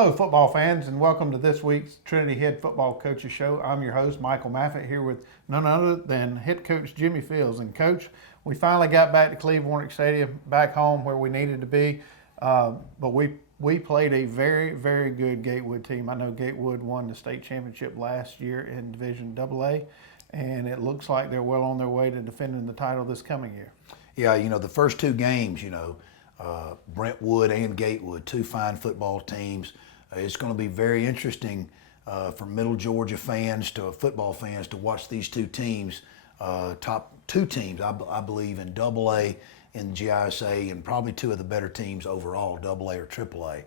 Hello, football fans, and welcome to this week's Trinity Head Football Coaches Show. I'm your host, Michael Maffett, here with none other than head coach Jimmy Fields. And, Coach, we finally got back to Cleveland Warnick Stadium, back home where we needed to be. But we played a very, very good Gatewood team. I know Gatewood won the state championship last year in Division AA, and it looks like they're well on their way to defending the title this coming year. Yeah, the first two games, Brentwood and Gatewood, two fine football teams. It's going to be very interesting for Middle Georgia fans to football fans to watch these two teams, top two teams, I believe, in AA in GISA, and probably two of the better teams overall, AA or AAA.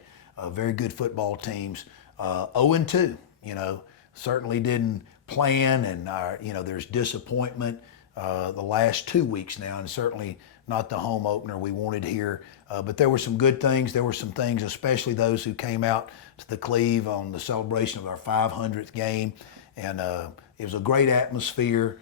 Very good football teams. 0-2, certainly didn't plan, and there's disappointment the last 2 weeks now, and certainly not the home opener we wanted here. But there were some good things. There were some things, especially those who came out to the Cleve on the celebration of our 500th game. And it was a great atmosphere,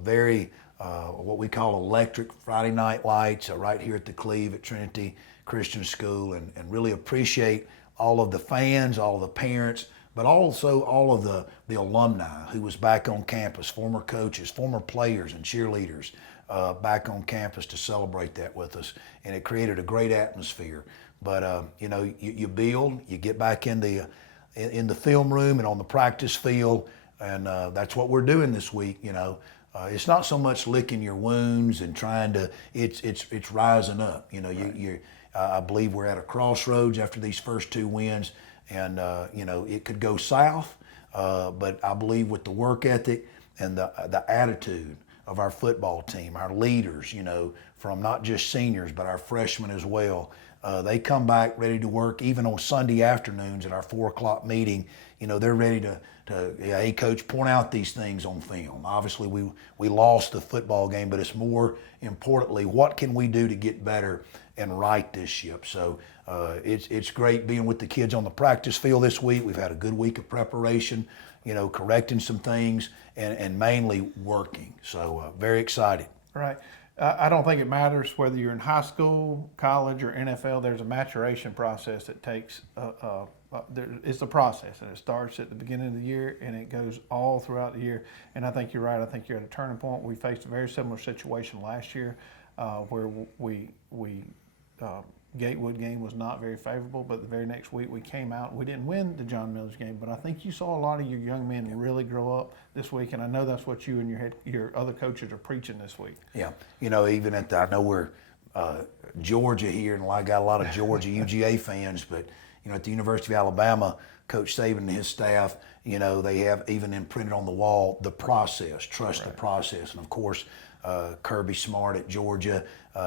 very what we call electric Friday night lights right here at the Cleve at Trinity Christian School. And really appreciate all of the fans, all of the parents, but also all of the alumni who was back on campus, former coaches, former players and cheerleaders back on campus to celebrate that with us. And it created a great atmosphere. But, you build, you get back in the film room and on the practice field, and that's what we're doing this week, It's not so much licking your wounds and trying to, it's rising up. I believe we're at a crossroads after these first two wins. And, it could go south, but I believe with the work ethic and the attitude of our football team, our leaders, from not just seniors, but our freshmen as well, they come back ready to work. Even on Sunday afternoons at our 4 o'clock meeting, they're ready to hey, Coach, point out these things on film. Obviously, we lost the football game, but it's more importantly, what can we do to get better and right this ship? So it's great being with the kids on the practice field this week. We've had a good week of preparation, correcting some things and mainly working. So very excited. Right. I don't think it matters whether you're in high school, college, or NFL. There's a maturation process that takes, it's a process, and it starts at the beginning of the year, and it goes all throughout the year. And I think you're right. I think you're at a turning point. We faced a very similar situation last year where Gatewood game was not very favorable, but the very next week we came out. We didn't win the John Mills game, but I think you saw a lot of your young men really grow up this week, and I know that's what you and your other coaches are preaching this week. Yeah, even I know we're Georgia here, and I got a lot of Georgia UGA fans, but at the University of Alabama, Coach Saban and his staff, they have even imprinted on the wall the process, trust the process, and of course Kirby Smart at Georgia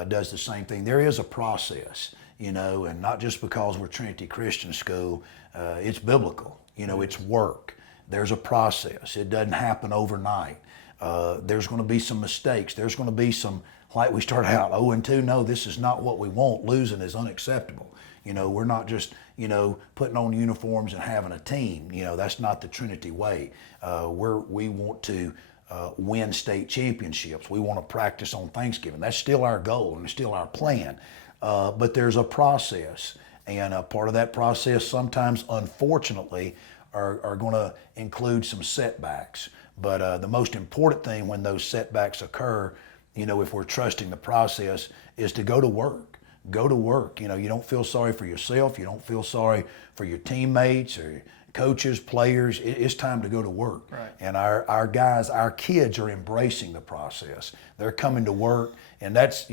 does the same thing. There is a process, and not just because we're Trinity Christian School, it's biblical, it's work. There's a process. It doesn't happen overnight. There's going to be some mistakes. There's going to be some, like we started out 0-2. No, this is not what we want. Losing is unacceptable. We're not just, putting on uniforms and having a team. That's not the Trinity way. We want to win state championships. We want to practice on Thanksgiving. That's still our goal and it's still our plan. But there's a process, and a part of that process sometimes, unfortunately, are going to include some setbacks. But the most important thing when those setbacks occur, if we're trusting the process, is to go to work. Go to work. You don't feel sorry for yourself. You don't feel sorry for your teammates or coaches, players. It's time to go to work. Right. And our guys, our kids are embracing the process. They're coming to work, and that's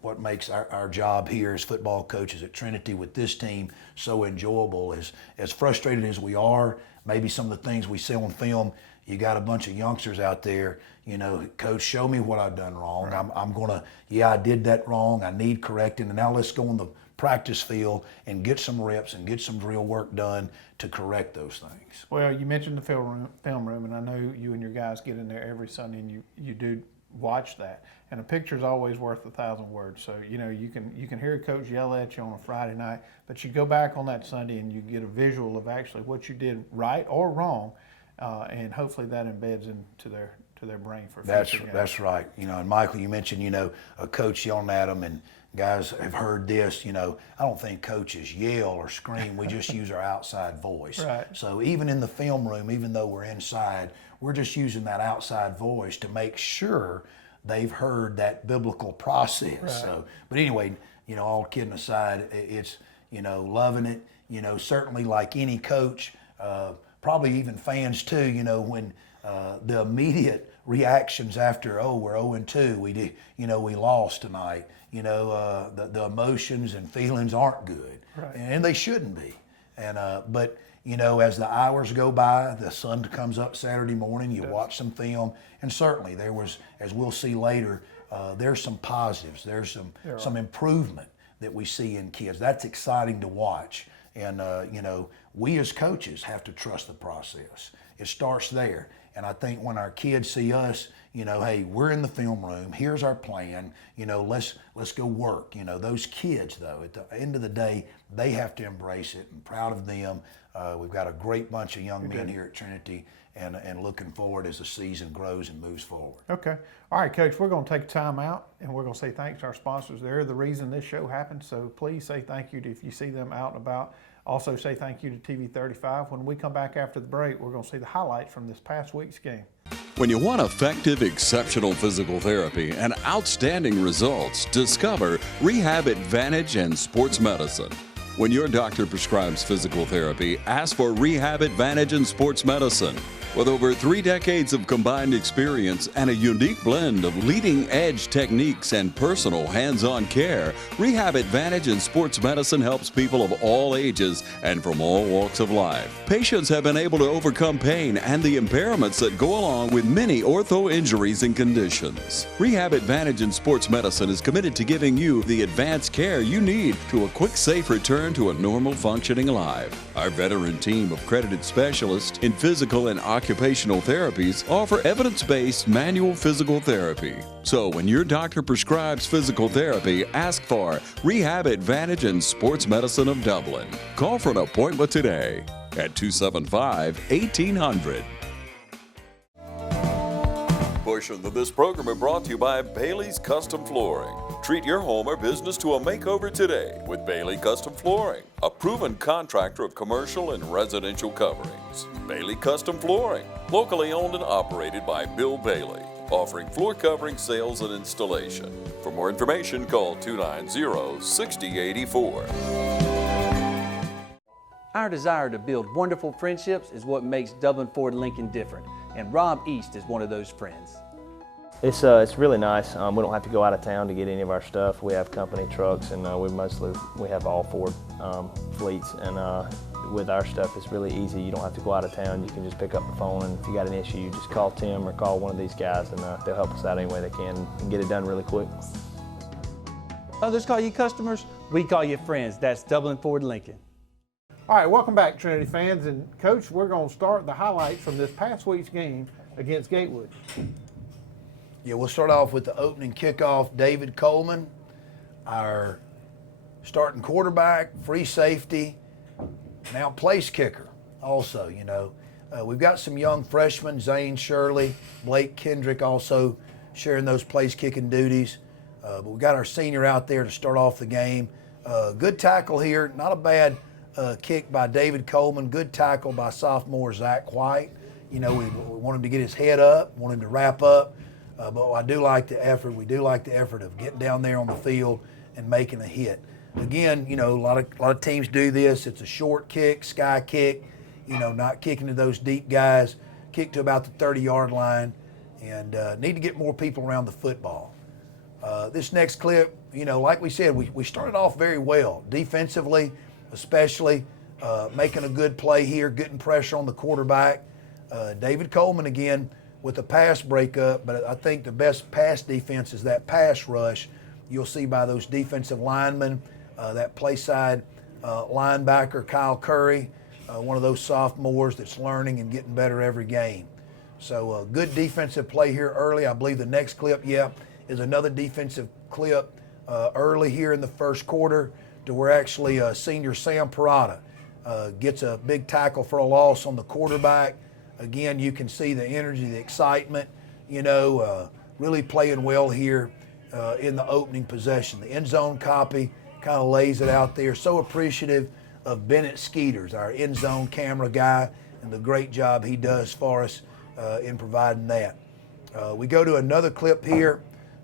what makes our job here as football coaches at Trinity with this team so enjoyable. As frustrated as we are, maybe some of the things we see on film, you got a bunch of youngsters out there, Coach, show me what I've done wrong. Right. I'm going to, I did that wrong. I need correcting. And now let's go on the practice field and get some reps and get some real work done to correct those things. Well, you mentioned the film room, and I know you and your guys get in there every Sunday, and you do watch that. And a picture's always worth 1,000 words. So, you can hear a coach yell at you on a Friday night, but you go back on that Sunday and you get a visual of actually what you did right or wrong, and hopefully that embeds into their into their brain for future games. That's right. You know, and Michael, you mentioned, you know, a coach yelling at them, and guys have heard this. You know, I don't think coaches yell or scream. We just use our outside voice. Right. So even in the film room, even though we're inside, we're just using that outside voice to make sure they've heard that biblical process. Right. So, but anyway, you know, all kidding aside, it's, you know, loving it. You know, certainly like any coach, probably even fans too, you know, when the immediate reactions after, oh, we're 0-2, we lost tonight, you know, the emotions and feelings aren't good. Right. And they shouldn't be. And but you know, as the hours go by, the sun comes up Saturday morning, you watch some film, and certainly there was, as we'll see later, there's some positives, there's some improvement that we see in kids. That's exciting to watch. And you know, we as coaches have to trust the process. It starts there. And I think when our kids see us, you know, hey, we're in the film room, here's our plan, you know, let's go work. You know, those kids though, at the end of the day, they have to embrace it, and proud of them. We've got a great bunch of young men here at Trinity, and looking forward as the season grows and moves forward. Okay. All right, Coach, we're going to take a time out, and we're going to say thanks to our sponsors. They're the reason this show happens, so please say thank you if you see them out and about. Also say thank you to TV 35. When we come back after the break, we're going to see the highlights from this past week's game. When you want effective, exceptional physical therapy and outstanding results, discover Rehab Advantage and Sports Medicine. When your doctor prescribes physical therapy, ask for Rehab Advantage and Sports Medicine. With over 3 decades of combined experience and a unique blend of leading-edge techniques and personal hands-on care, Rehab Advantage in Sports Medicine helps people of all ages and from all walks of life. Patients have been able to overcome pain and the impairments that go along with many ortho injuries and conditions. Rehab Advantage in Sports Medicine is committed to giving you the advanced care you need to a quick, safe return to a normal functioning life. Our veteran team of credited specialists in physical and occupational therapies offer evidence-based manual physical therapy. So when your doctor prescribes physical therapy, ask for Rehab Advantage and Sports Medicine of Dublin. Call for an appointment today at 275-1800. Portions of this program are brought to you by Bailey's Custom Flooring. Treat your home or business to a makeover today with Bailey Custom Flooring, a proven contractor of commercial and residential coverings. Bailey Custom Flooring, locally owned and operated by Bill Bailey, offering floor covering sales and installation. For more information, call 290-6084. Our desire to build wonderful friendships is what makes Dublin Ford Lincoln different, and Rob East is one of those friends. It's really nice. We don't have to go out of town to get any of our stuff. We have company trucks, and we have all Ford fleets. And with our stuff, it's really easy. You don't have to go out of town. You can just pick up the phone, and if you got an issue, you just call Tim or call one of these guys, and they'll help us out any way they can and get it done really quick. Others call you customers, we call you friends. That's Dublin Ford Lincoln. All right, welcome back, Trinity fans. And Coach, we're going to start the highlights from this past week's game against Gatewood. Yeah, we'll start off with the opening kickoff. David Coleman, our starting quarterback, free safety, now place kicker also, you know. We've got some young freshmen, Zane Shirley, Blake Kendrick also sharing those place kicking duties. But we got our senior out there to start off the game. Good tackle here, not a bad kick by David Coleman. Good tackle by sophomore Zach White. You know, we want him to get his head up, want him to wrap up. But I do like the effort. We do like the effort of getting down there on the field and making a hit. Again, you know, a lot of teams do this. It's a short kick, sky kick, you know, not kicking to those deep guys. Kick to about the 30-yard line, and need to get more people around the football. This next clip, you know, like we said, we started off very well, defensively especially, making a good play here, getting pressure on the quarterback. David Coleman again with a pass breakup, but I think the best pass defense is that pass rush. You'll see by those defensive linemen, that play side linebacker, Kyle Curry, one of those sophomores that's learning and getting better every game. So good defensive play here early. I believe the next clip, is another defensive clip early here in the first quarter to where actually senior Sam Parada gets a big tackle for a loss on the quarterback. Again, you can see the energy, the excitement. really playing well here in the opening possession. The end zone copy kind of lays it out there. So appreciative of Bennett Skeeters, our end zone camera guy, and the great job he does for us in providing that. We go to another clip here.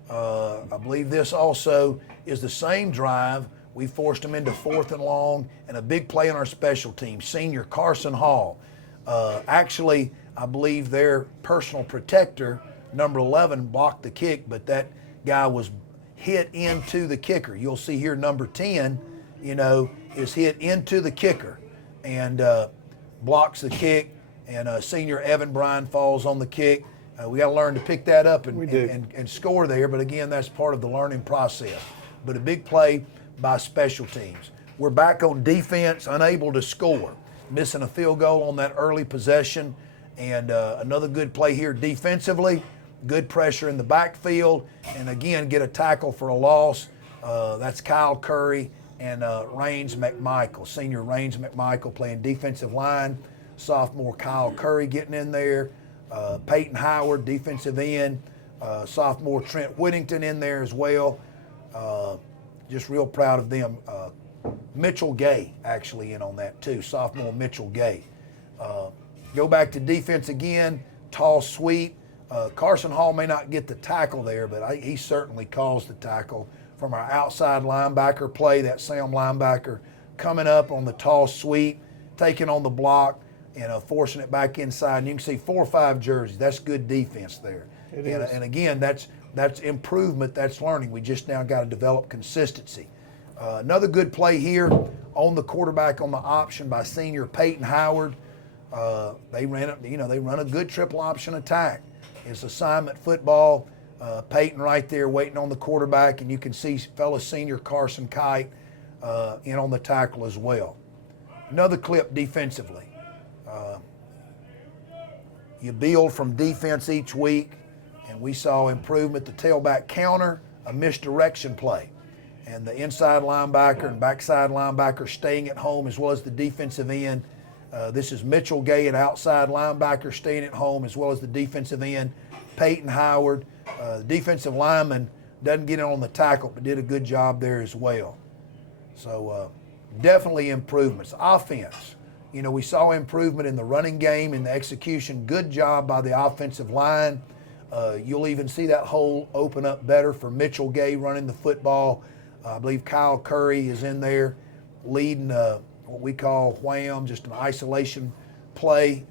I believe this also is the same drive. We forced them into 4th and long, and a big play on our special team. Senior Carson Hall. Actually, I believe their personal protector, number 11, blocked the kick, but that guy was hit into the kicker. You'll see here number 10, is hit into the kicker and blocks the kick, and senior Evan Bryan falls on the kick. We got to learn to pick that up and score there, but again, that's part of the learning process. But a big play by special teams. We're back on defense, unable to score, missing a field goal on that early possession, and another good play here defensively, good pressure in the backfield, and again, get a tackle for a loss. That's Kyle Curry and Raines McMichael, senior Raines McMichael playing defensive line, sophomore Kyle Curry getting in there, Peyton Howard, defensive end, sophomore Trent Whittington in there as well. Just real proud of them. Mitchell Gay actually in on that too, sophomore Mitchell Gay. Go back to defense again, toss sweep. Carson Hall may not get the tackle there, but he certainly caused the tackle from our outside linebacker play, that Sam linebacker coming up on the toss sweep, taking on the block, and forcing it back inside. And you can see 4 or 5 jerseys. That's good defense there. And again, that's improvement, that's learning. We just now got to develop consistency. Another good play here on the quarterback on the option by senior Peyton Howard. They run a good triple option attack. It's assignment football. Peyton right there waiting on the quarterback, and you can see fellow senior Carson Kite in on the tackle as well. Another clip defensively. You build from defense each week, and we saw improvement. The tailback counter, a misdirection play, and the inside linebacker and backside linebacker staying at home as well as the defensive end. This is Mitchell Gay, an outside linebacker, staying at home as well as the defensive end. Peyton Howard, defensive lineman, doesn't get in on the tackle, but did a good job there as well. So definitely improvements. Offense, we saw improvement in the running game, in the execution. Good job by the offensive line. You'll even see that hole open up better for Mitchell Gay running the football. I believe Kyle Curry is in there leading what we call wham, just an isolation play.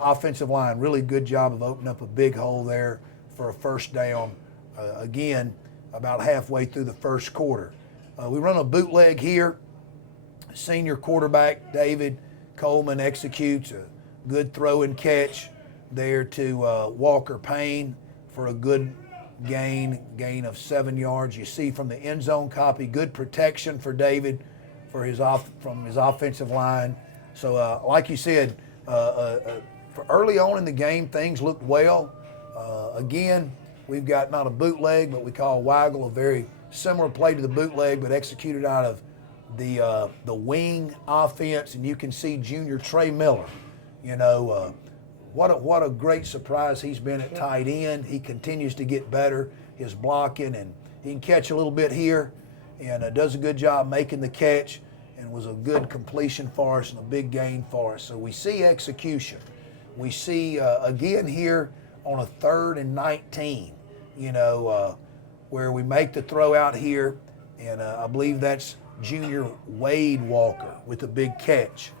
Offensive line, really good job of opening up a big hole there for a first down. Again, about halfway through the first quarter. We run a bootleg here. Senior quarterback David Coleman executes a good throw and catch there to Walker Payne for a good gain of 7 yards. You see from the end zone copy, good protection for David from his offensive line. So like you said, for early on in the game, things looked well. Again, we've got not a bootleg, but we call waggle, a very similar play to the bootleg, but executed out of the wing offense. And you can see junior Trey Miller, what a great surprise he's been at tight end. He continues to get better, his blocking, and he can catch a little bit here and does a good job making the catch, and was a good completion for us and a big gain for us. So we see execution. We see, again here on a 3rd and 19, where we make the throw out here, and I believe that's junior Wade Walker with a big catch.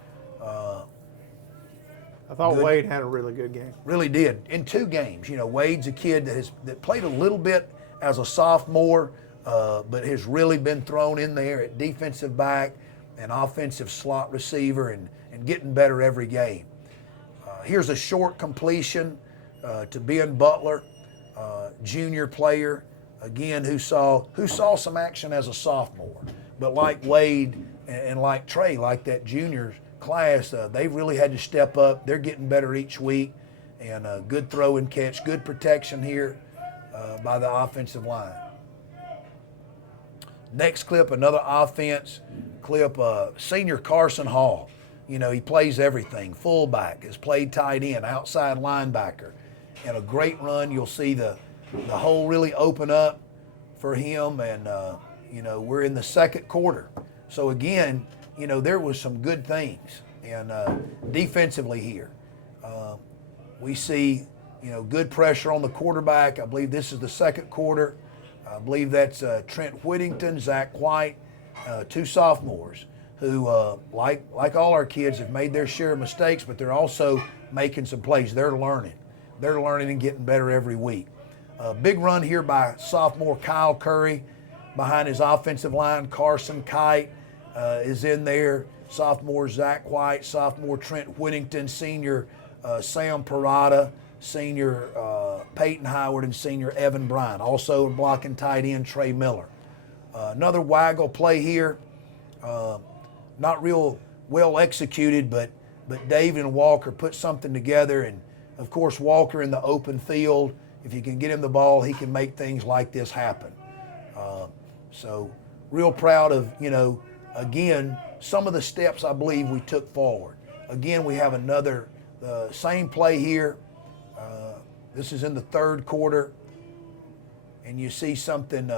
I thought Wade had a really good game. Really did. In 2 games. Wade's a kid that played a little bit as a sophomore, but has really been thrown in there at defensive back and offensive slot receiver and getting better every game. Here's a short completion to Ben Butler, junior player, again, who saw some action as a sophomore. But like Wade and like Trey, like that junior class, they've really had to step up. They're getting better each week, and good throw and catch, good protection here by the offensive line. Next clip, another offense clip, senior Carson Hall. He plays everything. Fullback, has played tight end, outside linebacker. and a great run. You'll see the hole really open up for him, and we're in the second quarter. So again, there was some good things, and defensively here, we see good pressure on the quarterback. I believe this is the second quarter. I believe that's Trent Whittington, Zach White, two sophomores who, like all our kids, have made their share of mistakes, but they're also making some plays. They're learning and getting better every week. Big run here by sophomore Kyle Curry behind his offensive line. Carson Kite is in there. Sophomore Zach White, sophomore Trent Whittington, senior Sam Parada, senior Peyton Howard, and senior Evan Bryan. Also blocking tight end Trey Miller. Another waggle play here. Not real well executed, but David and Walker put something together, and of course Walker in the open field, if you can get him the ball, he can make things like this happen. So real proud of, again, some of the steps I believe we took forward. Again, we have another, same play here. This is in the third quarter, and you see something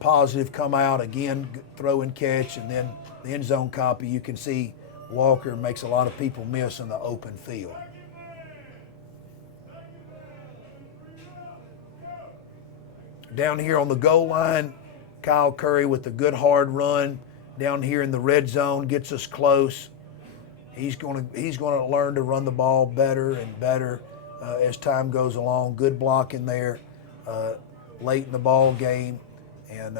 positive come out. Again, throw and catch, and then the end zone copy. You can see Walker makes a lot of people miss in the open field. Down here on the goal line, Kyle Curry with a good hard run down here in the red zone, gets us close. He's going to learn to run the ball better and better as time goes along. Good blocking there late in the ball game, and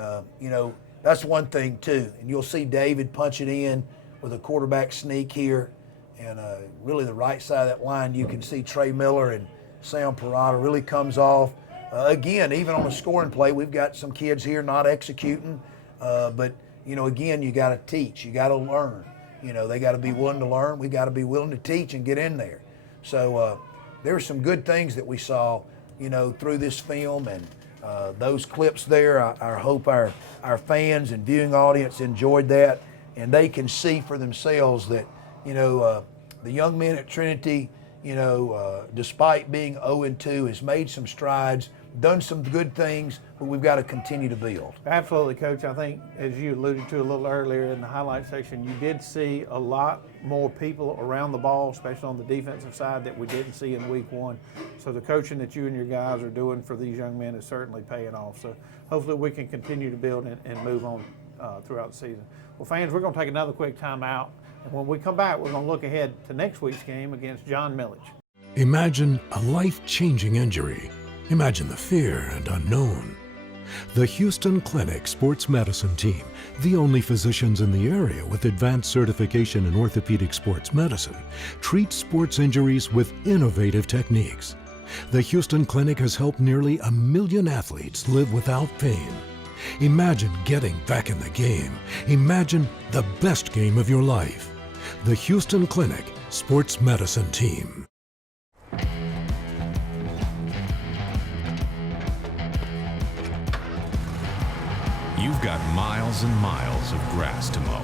that's one thing too. And you'll see David punch it in with a quarterback sneak here, and really the right side of that line you can see Trey Miller and Sam Parada really comes off. Again, even on a scoring play, we've got some kids here not executing, but again, you got to teach, you got to learn. They got to be willing to learn. We got to be willing to teach and get in there. So there were some good things that we saw, through this film, and those clips there. I hope our fans and viewing audience enjoyed that, and they can see for themselves that the young men at Trinity, despite being 0-2, has made some strides, done some good things, but we've got to continue to build. Absolutely, Coach. I think, as you alluded to a little earlier in the highlight section, you did see a lot more people around the ball, especially on the defensive side, that we didn't see in week one. So the coaching that you and your guys are doing for these young men is certainly paying off. So hopefully we can continue to build and move on throughout the season. Well, fans, we're going to take another quick time out. And when we come back, we're going to look ahead to next week's game against John Millage. Imagine a life-changing injury. Imagine the fear and unknown. The Houston Clinic Sports Medicine Team, the only physicians in the area with advanced certification in orthopedic sports medicine, treats sports injuries with innovative techniques. The Houston Clinic has helped nearly 1 million athletes live without pain. Imagine getting back in the game. Imagine the best game of your life. The Houston Clinic Sports Medicine Team. You've got miles and miles of grass to mow.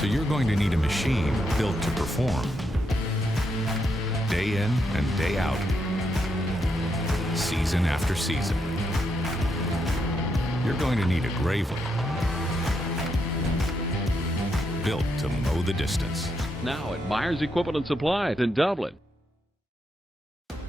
So you're going to need a machine built to perform. Day in and day out. Season after season. You're going to need a Gravely. Built to mow the distance. Now at Myers Equipment and Supplies in Dublin.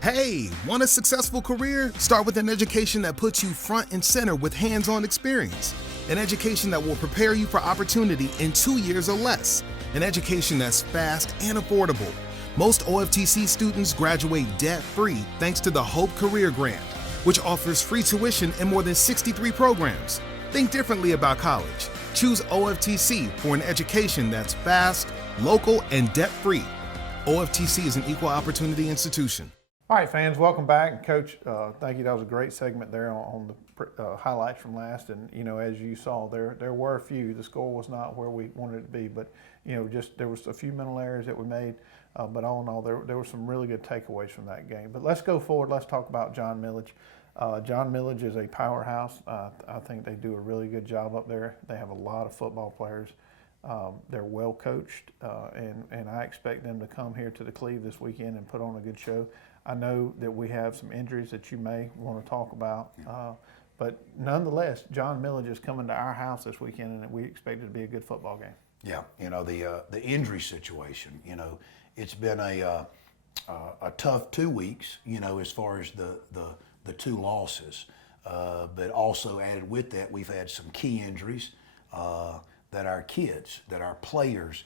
Hey, want a successful career? Start with an education that puts you front and center with hands-on experience. An education that will prepare you for opportunity in 2 years or less. An education that's fast and affordable. Most OFTC students graduate debt-free thanks to the Hope Career Grant, which offers free tuition in more than 63 programs. Think differently about college. Choose OFTC for an education that's fast, local, and debt-free. OFTC is an equal opportunity institution. All right, fans, welcome back. And Coach, thank you. That was a great segment there on the highlights from last. And, as you saw, there were a few. The score was not where we wanted it to be, but, just there was a few mental errors that we made. But all in all, there were some really good takeaways from that game. But let's go forward. Let's talk about John Millage. John Millage is a powerhouse. I think they do a really good job up there. They have a lot of football players. They're well coached, and I expect them to come here to the Cleve this weekend and put on a good show. I know that we have some injuries that you may want to talk about, but nonetheless, John Millage is coming to our house this weekend, and we expect it to be a good football game. Yeah, the injury situation, it's been a tough 2 weeks, as far as the two losses. But also added with that, we've had some key injuries that our kids, that our players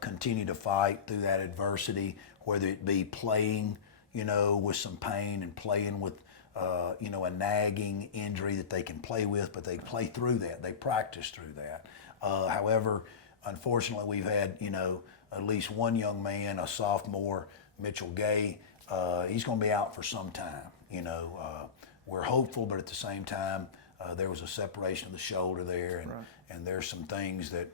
continue to fight through that adversity, whether it be playing, with some pain and playing with, a nagging injury that they can play with, but they play through that. They practice through that. However, unfortunately, we've had, at least one young man, a sophomore, Mitchell Gay, he's going to be out for some time. We're hopeful, but at the same time, there was a separation of the shoulder there, and there's some things that,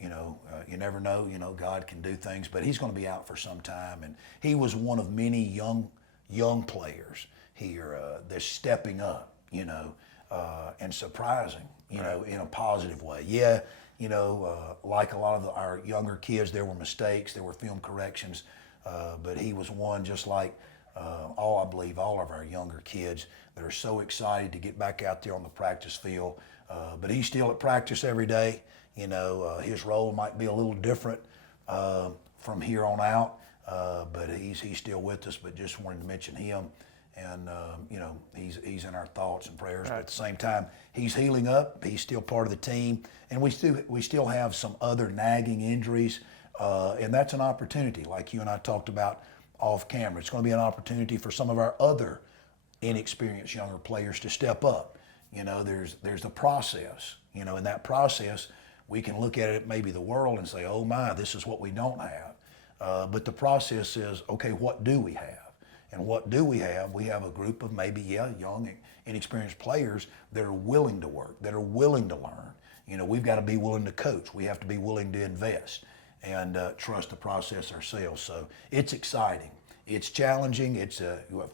you never know. God can do things, but he's going to be out for some time. And he was one of many young players here that's stepping up, and surprising, in a positive way. Yeah, like a lot of our younger kids, there were mistakes, there were film corrections, but he was one just like I believe all of our younger kids that are so excited to get back out there on the practice field. But he's still at practice every day. His role might be a little different from here on out, but he's still with us. But just wanted to mention him, and he's in our thoughts and prayers. But at the same time, he's healing up. He's still part of the team, and we still have some other nagging injuries, and that's an opportunity, like you and I talked about off camera. It's going to be an opportunity for some of our other inexperienced younger players to step up. There's a process. In that process, we can look at it, maybe the world, and say, oh my, this is what we don't have. But the process is, okay, what do we have? And what do we have? We have a group of maybe, young, inexperienced players that are willing to work, that are willing to learn. We've got to be willing to coach. We have to be willing to invest and trust the process ourselves. So it's exciting. It's challenging. It's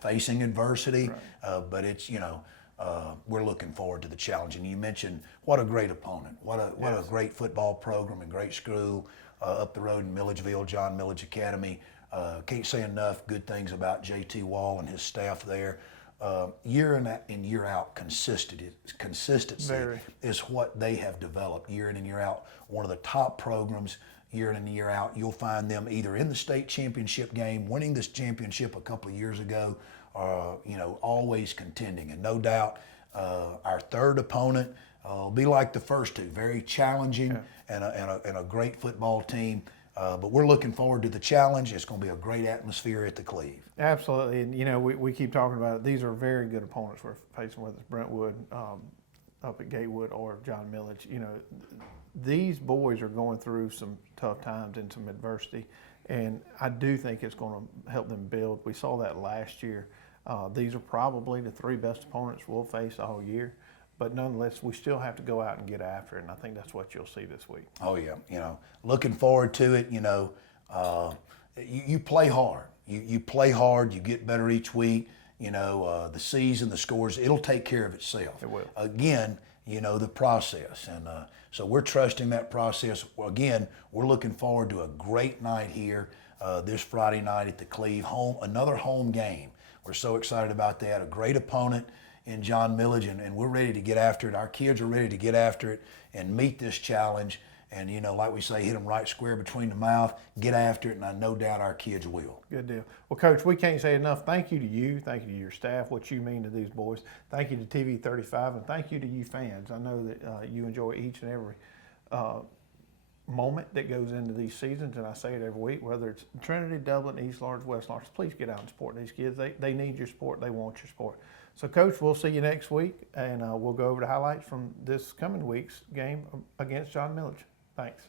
facing adversity, but it's, we're looking forward to the challenge. And you mentioned what a great opponent, what a great football program and great school up the road in Milledgeville, John Millage Academy. Can't say enough good things about J.T. Wall and his staff there. Year in and year out, consistency is what they have developed year in and year out. One of the top programs year in and year out. You'll find them either in the state championship game, winning this championship a couple of years ago, always contending. And no doubt our third opponent will be like the first two, very challenging and a great football team. But we're looking forward to the challenge. It's going to be a great atmosphere at the Cleve. Absolutely, and we keep talking about it. These are very good opponents we're facing, whether it's Brentwood up at Gatewood or John Millage. These boys are going through some tough times and some adversity, and I do think it's going to help them build. We saw that last year. These are probably the three best opponents we'll face all year. But nonetheless, we still have to go out and get after it, and I think that's what you'll see this week. Oh yeah, looking forward to it. You play hard. You play hard. You get better each week. The season, the scores, it'll take care of itself. It will. Again, the process, and so we're trusting that process. Again, we're looking forward to a great night here this Friday night at the Cleve. Another home game. We're so excited about that. A great opponent in John Millage, and we're ready to get after it. Our kids are ready to get after it and meet this challenge. And, like we say, hit them right square between the mouth, get after it, and I no doubt our kids will. Good deal. Well, Coach, we can't say enough. Thank you to you. Thank you to your staff, what you mean to these boys. Thank you to TV 35, and thank you to you fans. I know that you enjoy each and every moment that goes into these seasons, and I say it every week, whether it's Trinity, Dublin, East Lawrence, West Lawrence, please get out and support these kids. They need your support. They want your support. So, Coach, we'll see you next week, and we'll go over the highlights from this coming week's game against John Millage. Thanks.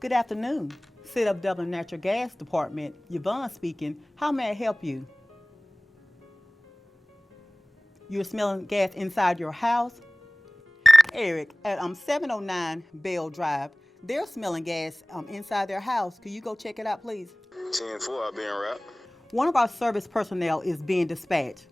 Good afternoon. Sit Up Dublin Natural Gas Department, Yvonne speaking. How may I help you? You're smelling gas inside your house? Eric, at 709 Drive, they're smelling gas inside their house. Could you go check it out, please? 10-4, I'll be en route. One of our service personnel is being dispatched.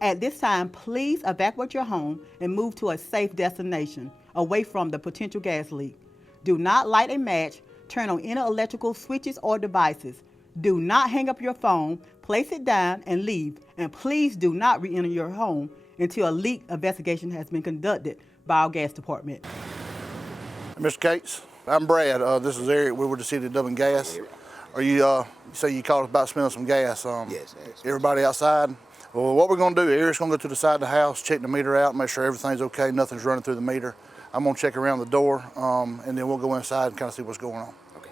At this time, please evacuate your home and move to a safe destination, away from the potential gas leak. Do not light a match, turn on any electrical switches or devices. Do not hang up your phone, place it down, and leave. And please do not re-enter your home until a leak investigation has been conducted by our gas department. Mr. Cates, I'm Brad. This is Eric. We're with the City of Dublin Gas. Are you say you called us about smelling some gas? Yes. Everybody outside? Well, what we're going to do, Eric's going to go to the side of the house, check the meter out, make sure everything's okay, nothing's running through the meter. I'm going to check around the door, and then we'll go inside and kind of see what's going on. Okay.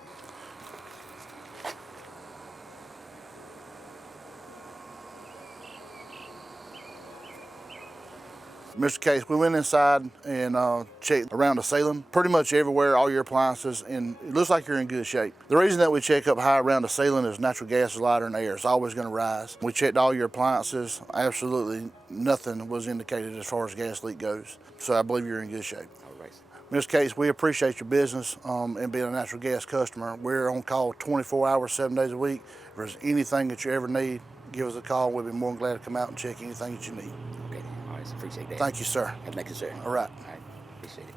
Mr. Case, we went inside and checked around the ceiling, pretty much everywhere, all your appliances, and it looks like you're in good shape. The reason that we check up high around the ceiling is natural gas is lighter than air. It's always going to rise. We checked all your appliances. Absolutely nothing was indicated as far as gas leak goes. So I believe you're in good shape. All right. Ms. Case, we appreciate your business and being a natural gas customer. We're on call 24 hours, 7 days a week. If there's anything that you ever need, give us a call. We'll be more than glad to come out and check anything that you need. Okay. All right. Appreciate that. Thank you, sir. Have a nice day, sir. All right. All right. Appreciate it.